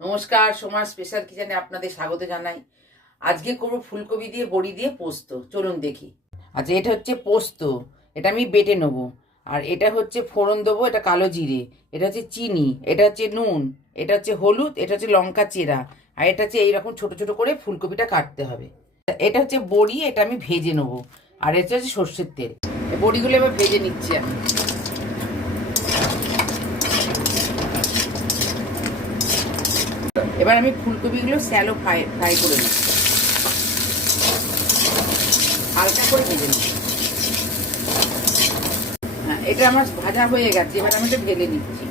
নমস্কার, সোমার স্পেশাল কিচেনে আপনাদের স্বাগত জানাই। আজকে করব ফুলকপি দিয়ে বড়ি দিয়ে পোস্ত। চলুন দেখি। আচ্ছা, এটা হচ্ছে পোস্ত, এটা আমি বেটে নেব। আর এটা হচ্ছে ফোড়ন দেবো, এটা কালো জিরে, এটা হচ্ছে চিনি, এটা হচ্ছে নুন, এটা হচ্ছে হলুদ, এটা হচ্ছে লঙ্কা চেরা, আর এটা হচ্ছে এইরকম ছোট ছোট করে ফুলকপিটা কাটতে হবে। এটা হচ্ছে বড়ি, এটা আমি ভেজে নেবো। আর এটা হচ্ছে সর্ষের তেল। বড়িগুলো এবার ভেজে নিচ্ছি আমি। এবার আমি ফুলকপিগুলো স্যালো ফ্রাই করে নিই, হালকা করে ভেজে নিই। হ্যাঁ, এটা আমার ভাজা হয়ে গেছে, এবার আমি এটা ঢেলে নিচ্ছি।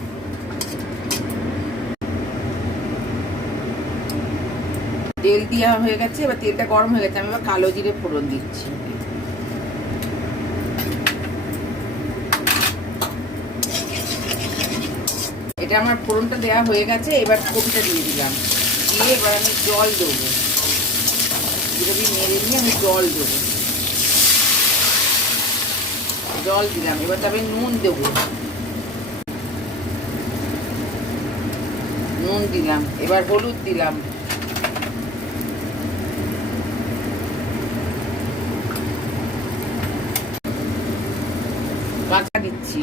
তেল দেওয়া হয়ে গেছে, এবার তেলটা গরম হয়ে গেছে, আমি এবার কালো জিরে ফোড়ন দিচ্ছি। এটা আমার ফোড়নটা দেওয়া হয়ে গেছে, এবার কপিটা দিয়ে দিলাম। দিয়ে এবার আমি জল দেবো, এভাবে নেড়ে নিয়ে আমি জল দেবো। জল দিলাম, এবার তবে নুন দেবো। নুন দিলাম, এবার হলুদ দিলাম। কাঁচা দিচ্ছি।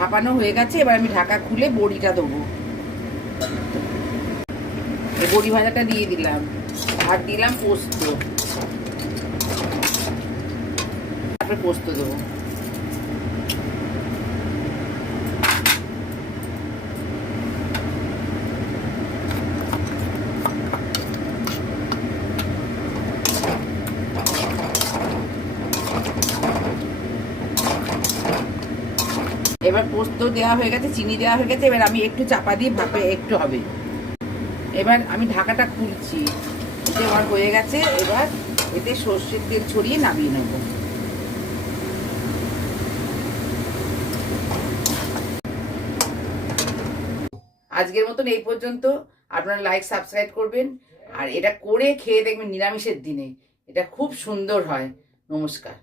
ভাপানো হয়ে গেছে, এবার আমি ঢাকা খুলে বড়িটা দেবো। বড়ি ভাজাটা দিয়ে দিলাম, আর দিলাম পোস্ত। তারপরে পোস্ত দেবো। এবার পোস্ত দেওয়া হয়ে গেছে, চিনি দেওয়া হয়ে গেছে, এবার আমি একটু চাপা দিয়ে ভাপে একটু হবে। এবার আমি ঢাকাটা খুলছি, এতে আমার হয়ে গেছে। এবার এতে সর্ষের তেল ছড়িয়ে নামিয়ে নেব। আজকের মতন এই পর্যন্ত। আপনারা লাইক সাবস্ক্রাইব করবেন, আর এটা করে খেয়ে দেখবেন নিরামিষের দিনে এটা খুব সুন্দর হয়। নমস্কার।